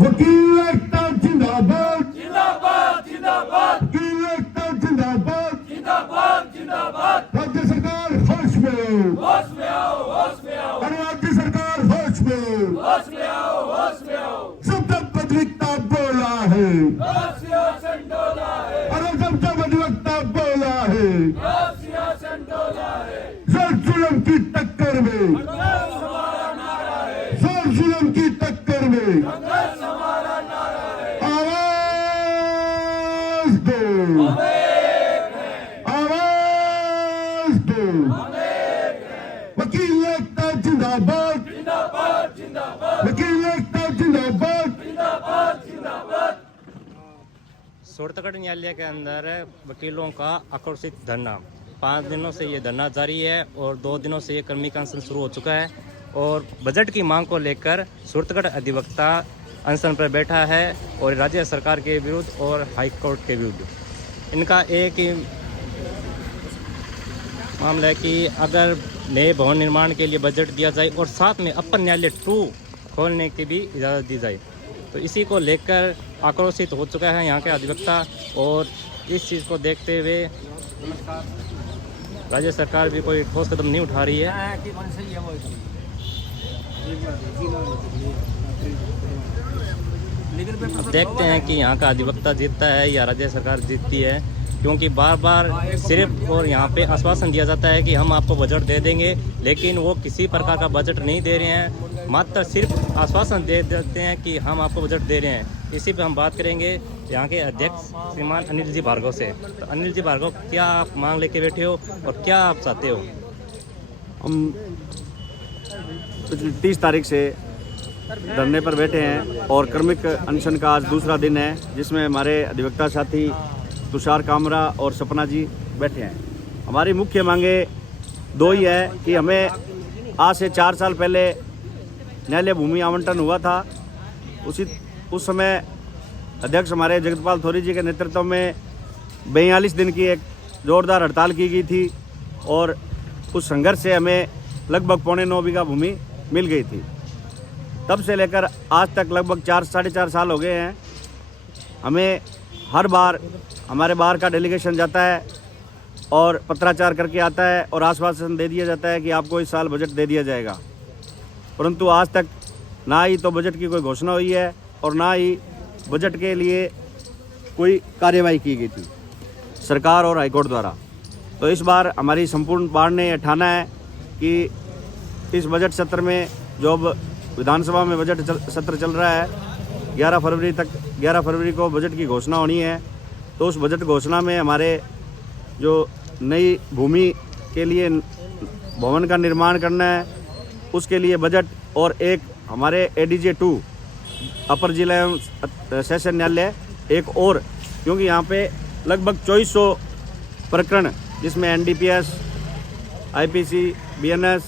वकील एकता जिंदाबाद जिंदाबाद जिंदाबाद वकील एकता जिंदाबाद जिंदाबाद जिंदाबाद। राज्य सरकार होश में होश में आओ, होश में आओ, और राज्य सरकार होश में होश में आओ, होश में आओ। सब तक पदविकता बोला है सियासन डोला है, और सब तक पदविकता बोला है सियासन डोला है। जोर जुल्म की टक्कर में संघर्ष हमारा नारा है, जोर जुल्म की टक्कर में संघर्ष हमारा नारा है। आवाज दो हम एक हैं, आवाज दो हम एक हैं। वकील एकता जिंदाबाद जिंदाबाद जिंदाबाद वकील एकता जिंदाबाद जिंदाबाद जिंदाबाद। सूरतगढ़ न्यायालय के अंदर वकीलों का आक्रोशित धरना 5 दिनों से ये धरना जारी है और 2 दिनों से ये कर्मी का अनशन शुरू हो चुका है। और बजट की मांग को लेकर सूरतगढ़ अधिवक्ता अनशन पर बैठा है और राज्य सरकार के विरुद्ध और हाई कोर्ट के विरुद्ध। इनका एक ही मामला है कि अगर नए भवन निर्माण के लिए बजट दिया जाए और साथ में अपर न्यायालय 2 खोलने की भी इजाज़त दी जाए, तो इसी को लेकर आक्रोशित हो चुका है यहाँ के अधिवक्ता। और इस चीज़ को देखते हुए राज्य सरकार भी कोई ठोस कदम नहीं उठा रही है। अब देखते हैं कि यहाँ का अधिवक्ता जीतता है या राज्य सरकार जीतती है, क्योंकि बार बार सिर्फ और यहाँ पे आश्वासन दिया जाता है कि हम आपको बजट दे देंगे, लेकिन वो किसी प्रकार का बजट नहीं दे रहे हैं, मात्र सिर्फ आश्वासन दे देते हैं कि हम आपको बजट दे रहे हैं। इसी पे हम बात करेंगे यहाँ के अध्यक्ष श्रीमान अनिल जी भार्गव से। तो अनिल जी भार्गव, क्या आप मांग लेके बैठे हो और क्या आप चाहते हो? हम पिछली 30 तारीख से धरने पर बैठे हैं और क्रमिक अनशन का आज दूसरा दिन है, जिसमें हमारे अधिवक्ता साथी तुषार कामरा और सपना जी बैठे हैं। हमारी मुख्य मांगे 2 ही है कि हमें आज से 4 साल पहले न्यायालय भूमि आवंटन हुआ था। उस समय अध्यक्ष हमारे जगतपाल थोरी जी के नेतृत्व में 42 दिन की एक जोरदार हड़ताल की गई थी और उस संघर्ष से हमें लगभग 9.25 बीघा भूमि मिल गई थी। तब से लेकर आज तक लगभग 4-4.5 साल हो गए हैं। हमें हर बार हमारे बाहर का डेलीगेशन जाता है और पत्राचार करके आता है और आश्वासन दे दिया जाता है कि आपको इस साल बजट दे दिया जाएगा, परंतु आज तक ना ही तो बजट की कोई घोषणा हुई है और ना ही बजट के लिए कोई कार्यवाही की गई थी सरकार और हाईकोर्ट द्वारा। तो इस बार हमारी संपूर्ण बार ने यह ठाना है कि इस बजट सत्र में, जो अब विधानसभा में बजट सत्र चल रहा है, 11 फरवरी को बजट की घोषणा होनी है। तो उस बजट घोषणा में हमारे जो नई भूमि के लिए भवन का निर्माण करना है, उसके लिए बजट और एक हमारे ADJ 2 अपर जिला एवं सेशन न्यायालय एक और, क्योंकि यहाँ पे लगभग 2400 प्रकरण, जिसमें NDPS, IPC, BNS,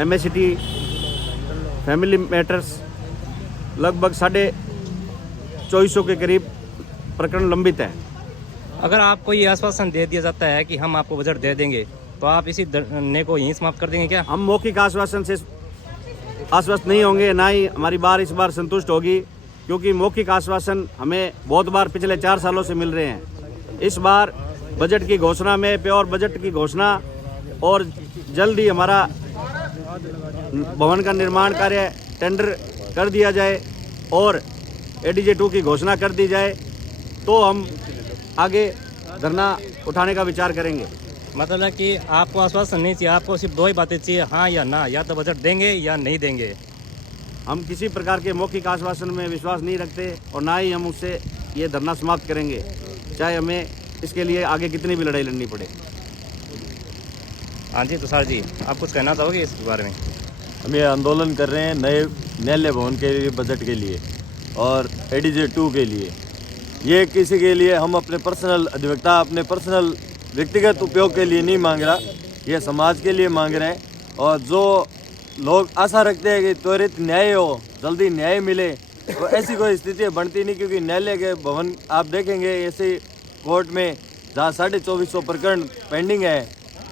MACT, family matters, लगभग 2450 के करीब प्रकरण लंबित हैं। अगर आपको ये आश्वासन दे दिया जाता है कि हम आपको बजट दे देंगे, तो आप इसी धरने को यहीं समाप्त कर देंगे क्या? हम मौखिक आश्वासन से आश्वस्त नहीं होंगे, ना ही हमारी बार इस बार संतुष्ट होगी, क्योंकि मौखिक आश्वासन हमें बहुत बार पिछले 4 सालों से मिल रहे हैं। इस बार बजट की घोषणा में प्योर बजट की घोषणा और जल्द ही हमारा भवन का निर्माण कार्य टेंडर कर दिया जाए और ADJ 2 की घोषणा कर दी जाए, तो हम आगे धरना उठाने का विचार करेंगे। मतलब है कि आपको आश्वासन नहीं चाहिए, आपको सिर्फ 2 ही बातें चाहिए, हाँ या ना, या तो बजट देंगे या नहीं देंगे। हम किसी प्रकार के मौखिक आश्वासन में विश्वास नहीं रखते और ना ही हम उससे ये धरना समाप्त करेंगे, चाहे हमें इसके लिए आगे कितनी भी लड़ाई लड़नी पड़े। हाँ जी तुषार जी, आप कुछ कहना चाहोगे इस बारे में? हम ये आंदोलन कर रहे हैं नए न्यायालय भवन के लिए, बजट के लिए और ADJ 2 के लिए। ये किसी के लिए हम अपने पर्सनल अधिवक्ता अपने पर्सनल व्यक्तिगत उपयोग के लिए नहीं मांग रहा, ये समाज के लिए मांग रहे हैं। और जो लोग आशा रखते हैं कि त्वरित न्याय हो, जल्दी न्याय मिले, तो ऐसी कोई स्थिति बनती नहीं, क्योंकि न्यायालय के भवन आप देखेंगे ऐसे कोर्ट में जहाँ 2450 प्रकरण पेंडिंग है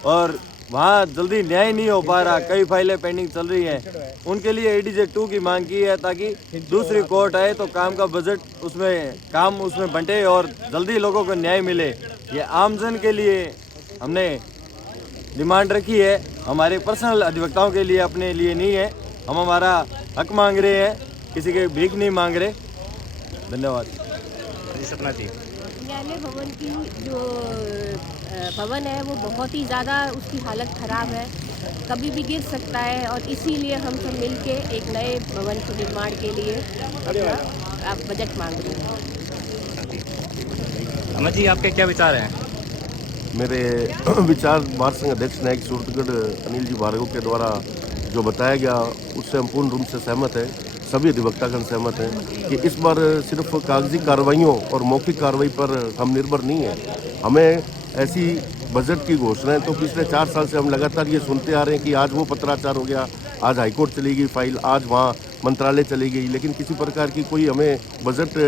और वहाँ जल्दी न्याय नहीं हो पा रहा, कई फाइलें पेंडिंग चल रही हैं, उनके लिए एडीजे 2 की मांग की है ताकि दूसरी कोर्ट आए तो काम का बजट उसमें बंटे और जल्दी लोगों को न्याय मिले। ये आमजन के लिए हमने डिमांड रखी है, हमारे पर्सनल अधिवक्ताओं के लिए, अपने लिए नहीं है। हम हमारा हक मांग रहे हैं, किसी के भीख नहीं मांग रहे। धन्यवाद। सपना जी, न्यायालय भवन की जो भवन है वो बहुत ही ज़्यादा उसकी हालत ख़राब है, कभी भी गिर सकता है और इसीलिए हम सब मिलके एक नए भवन के निर्माण के लिए अपना बजट मांग रहे हैं। अमर जी, आपके क्या विचार हैं? मेरे विचार भारत संघ अध्यक्ष नायक सूरतगढ़ अनिल जी भार्गव के द्वारा जो बताया गया उससे हम पूर्ण रूप से सहमत है। सभी अधिवक्तागण सहमत हैं कि इस बार सिर्फ कागजी कार्रवाइयों और मौखिक कार्रवाई पर हम निर्भर नहीं हैं। हमें ऐसी बजट की घोषणाएं तो पिछले 4 साल से हम लगातार ये सुनते आ रहे हैं कि आज वो पत्राचार हो गया, आज हाईकोर्ट चली गई फाइल, आज वहाँ मंत्रालय चली गई, लेकिन किसी प्रकार की कोई हमें बजट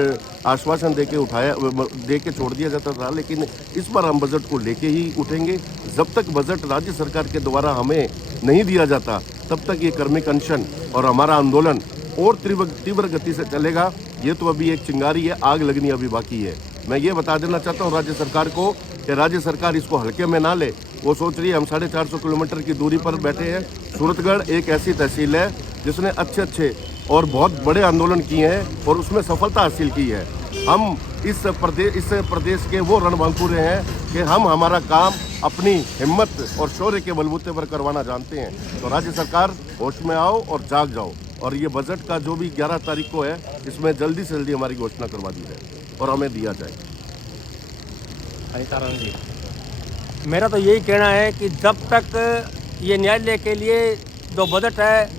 आश्वासन दे के छोड़ दिया जाता था। लेकिन इस बार हम बजट को लेके ही उठेंगे। जब तक बजट राज्य सरकार के द्वारा हमें नहीं दिया जाता तब तक ये कर्मिक अनशन और हमारा आंदोलन और तीव्र गति से चलेगा। ये तो अभी एक चिंगारी है, आग लगनी अभी बाकी है। मैं ये बता देना चाहता हूँ राज्य सरकार को कि राज्य सरकार इसको हल्के में ना ले। वो सोच रही है हम 450 किलोमीटर की दूरी पर बैठे हैं। सूरतगढ़ एक ऐसी तहसील है जिसने अच्छे और बहुत बड़े आंदोलन किए हैं और उसमें सफलता हासिल की है। हम इस प्रदेश के वो रणबांकुरे हैं कि हम हमारा काम अपनी हिम्मत और शौर्य के बलबूते पर करवाना जानते हैं। तो राज्य सरकार होश में आओ और जाग जाओ और ये बजट का जो भी 11 तारीख को है इसमें जल्दी से जल्दी हमारी घोषणा करवा दी जाए और हमें दिया जाए। अनिता राम जी, मेरा तो यही कहना है कि जब तक ये न्यायालय के लिए जो बजट है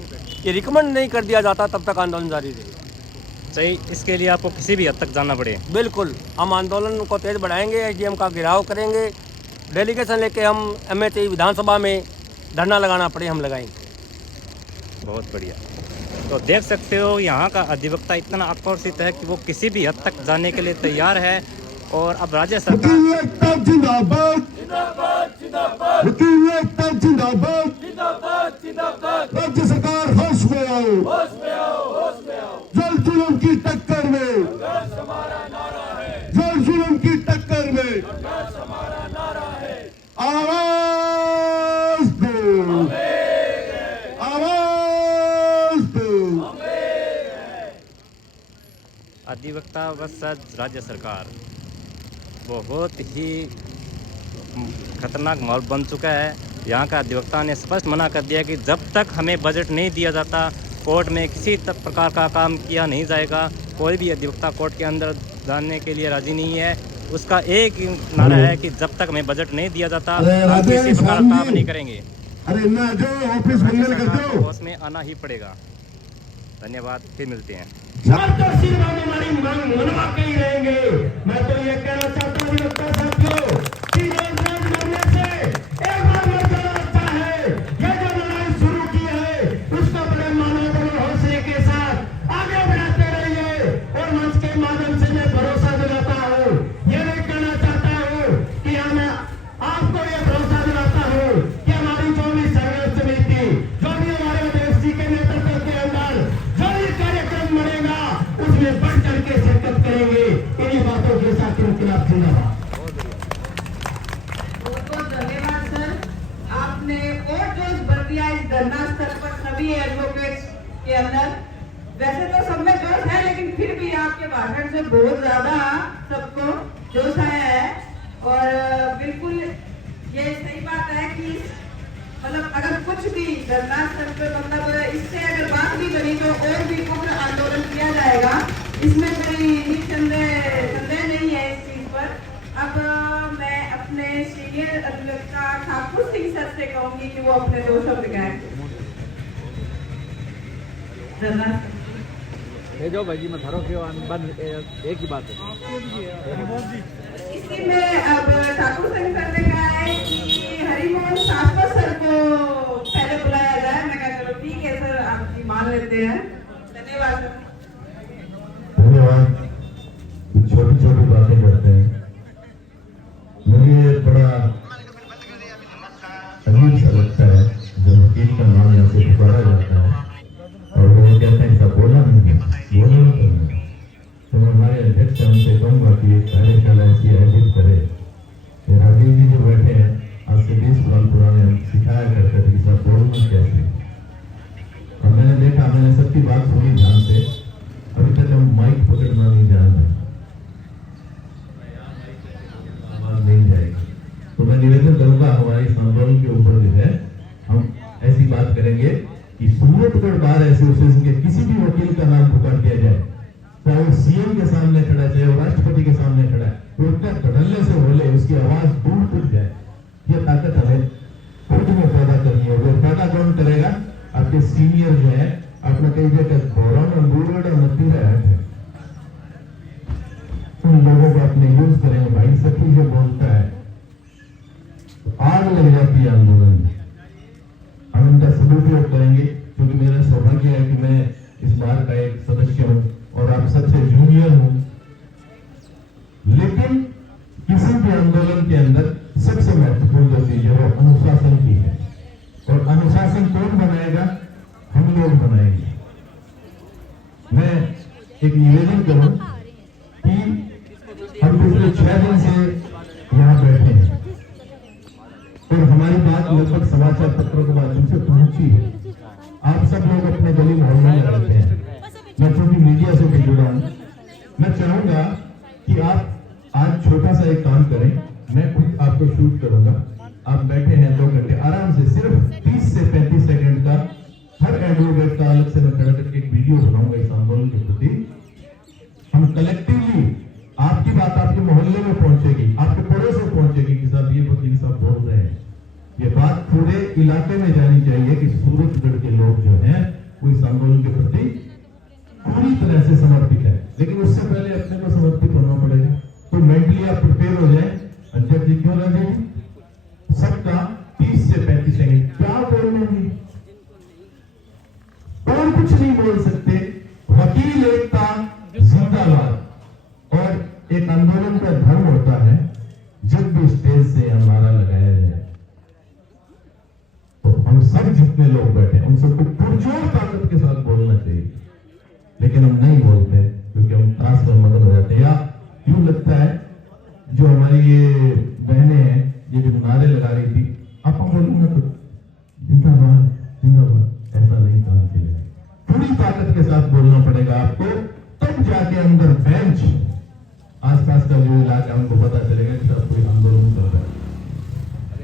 ये रिकमेंड नहीं कर दिया जाता तब तक आंदोलन जारी रहेगा। सही, इसके लिए आपको किसी भी हद तक जाना पड़े। बिल्कुल, हम आंदोलन को तेज बढ़ाएंगे, एसडीएम का घेराव करेंगे, डेलीगेशन लेके हम एमएचए विधानसभा में धरना लगाना पड़े हम लगाएंगे। बहुत बढ़िया। तो देख सकते हो यहाँ का अधिवक्ता इतना आक्रोशित है कि वो किसी भी हद तक जाने के लिए तैयार है। और अब राज्य सरकार वकील एकता जिंदाबाद, जिंदाबाद जिंदाबाद वकील एकता जिंदाबाद, जिंदाबाद जिंदाबाद। राज्य सरकार होश में आओ, होश में आओ, होश में आओ। जल जुल्म की टक्कर में, संघर्ष हमारा नारा है, जल जुल्म की टक्कर में संघर्ष हमारा नारा है। आवाज दो, आवाज दो। अधिवक्ता वर्सेस राज्य सरकार बहुत ही खतरनाक माहौल बन चुका है। यहाँ का अधिवक्ता ने स्पष्ट मना कर दिया कि जब तक हमें बजट नहीं दिया जाता कोर्ट में किसी प्रकार का काम किया नहीं जाएगा। कोई भी अधिवक्ता कोर्ट के अंदर जाने के लिए राजी नहीं है। उसका एक ही नारा है कि जब तक हमें बजट नहीं दिया जाता हम किसी प्रकार का काम नहीं करेंगे। अरे ना जो ऑफिस बंद करते हो उसमें आना ही पड़ेगा। धन्यवाद, फिर मिलते हैं। हमारी मांग मनवा के ही रहेंगे। मैं तो ये कहना चाहता हूँ अधिवक्ता साथियों कि रोज मरने से एक बार मर जाना अच्छा है। ये जो लड़ाई शुरू की है उसको बड़े मनोबल और हौसले के साथ आगे बढ़ाते रहिए। और मंच के माध्यम से मैं भरोसा दिलाता हूँ, ये नहीं कहना चाहता हूँ कि मैं आपको ये भरोसा दिलाता हूँ कि हमारी जो भी संघर्ष समिति जो भी हमारे देश जी के नेतृत्व के अंदर जो भी कार्यक्रम बनेगा उसमें बढ़ चढ़ के शिरकत करेंगे। इन्हीं बातों के साथ इनकलाब जिंदाबाद। बहुत बहुत धन्यवाद सर, आपने और जोश भर दिया इस धरना स्थल पर सभी एडवोकेट्स के अंदर। वैसे तो सब में जोश है लेकिन फिर भी आपके भाषण से बहुत ज्यादा सबको जोश आया है। और बिल्कुल ये सही बात है कि मतलब अगर कुछ भी धरना स्थल पे मतलब इससे अगर बात भी बनी तो और भी उग्र आंदोलन किया जाएगा, इसमें कोई संदेह नहीं है इस चीज पर। अब मैं अपने सीनियर अधिवक्ता ठाकुर सिंह सर से कहूंगी कि वो अपने 2 शब्द कहें। जो भाई मैं धरो एक ही बात है। इसी में अब ठाकुर सिंह सर ने कहा है कि हरिमोहन शाश्वत सर को पहले बुलाया जाए। मैं कहा चलो ठीक है सर, आपकी मान लेते हैं। धन्यवाद सर। धन्यवाद। छोटी छोटी बातें करते हैं, मुझे बड़ा अजीब सा वकील का नाम यहाँ से पुकारा जाता है और वो कहते हैं सब बोला नहीं है, बोला नहीं करना। तो मैं हमारे अध्यक्ष से उनसे कहूँगा कि एक कार्यशाला ऐसी आयोजित करे। राजीव जी जो बैठे हैं आज से 20 साल पुराने हम सिखाया करते थे कि सब बोलना कैसे। और मैंने देखा, मैंने सबकी बात सुनी ध्यान से, अभी तक हम माइक पकड़ना नहीं जानते, आवाज नहीं जाएगी। तो मैं निवेदन करूंगा हमारे इस आंदोलन के ऊपर जो है हम ऐसी बात करेंगे कि सूरतगढ़ बार एसोसिएशन के किसी भी वकील का नाम पुकार दिया जाए, चाहे वो सीएम के सामने खड़ा है, चाहे वो राष्ट्रपति के सामने खड़ा है, वो इतना धड़ल्ले से बोले उसकी आवाज दूर तक जाए। ये ताकत हमें खुद में पैदा करनी है। वो पैदा कौन करेगा? आपके सीनियर जो है, आपने कई जगह गौरव और नती है, उन लोगों को अपने यूज करेंगे। भाई सखी जो बोलता है आग लग जाती है आंदोलन में, हम इनका सदुपयोग करेंगे। क्योंकि मेरा सौभाग्य है कि मैं इस बार का एक सदस्य हूं और आप सबसे जूनियर हूं, लेकिन किसी भी आंदोलन के अंदर सबसे महत्वपूर्ण जो चीज है वो अनुशासन की है। और अनुशासन कौन बनाएगा? हम लोग बनाएंगे। मैं एक निवेदन करूं कि हम पिछले 6 दिन से यहाँ बैठे हैं और हमारी बात लगभग समाचार पत्रों के माध्यम से पहुंची है। आप सब लोग अपने गली मोहल्ले में रहते हैं, मैं चूंकि मीडिया से भी जुड़ा हूं, मैं चाहूंगा कि आप आज छोटा सा एक काम करें। मैं खुद आपको शूट करूंगा, आप बैठे हैं 2 घंटे आराम से, सिर्फ 30 से 35 सेकंड का हर एडवोकेट का अलग से मैं खड़ा करके एक वीडियो बनाऊंगा इस आंदोलन के प्रति। हम कलेक्टिवली, आपकी बात आपके मोहल्ले में पहुंचेगी, आपके पड़ोस में पहुंचेगी कि साहब ये वकील साहब बोल रहे हैं। ये बात पूरे इलाके में जानी चाहिए कि सूरतगढ़ के लोग जो हैं वो इस आंदोलन के प्रति पूरी तरह से समर्पित है। लेकिन उससे पहले अपने को समर्पित होना पड़ेगा। तो मेंटली आप प्रिपेयर हो जाए। अध्यक्ष जी क्यों राजे जी, सबका 30 से 35 सेकंड क्या बोलेंगे और कुछ नहीं बोल सकते। वकील एकता जिंदाबाद। और एक आंदोलन का धर्म होता है जब भी स्टेज से नारा लगाया जाए तो हम सब जितने लोग बैठे उन सबको पुरजोर ताकत के साथ बोलना चाहिए। लेकिन हम नहीं बोलते क्योंकि हम ताश में मदद हो जाते हैं, या यूं लगता है जो हमारी ये बहनें हैं ये जो नारे लगा रही थी, आप हम बोलूंगा तो जिंदाबाद जिंदाबाद, ऐसा नहीं काम चलेगा। पूरी ताकत के साथ बोलना पड़ेगा आपको, तब जाके अंदर बेंच आसपास का जो इलाका हमको पता चलेगा कि सब कोई आंदोलन कर रहा है।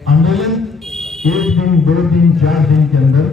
आंदोलन 1 दिन 2 दिन 4 दिन के अंदर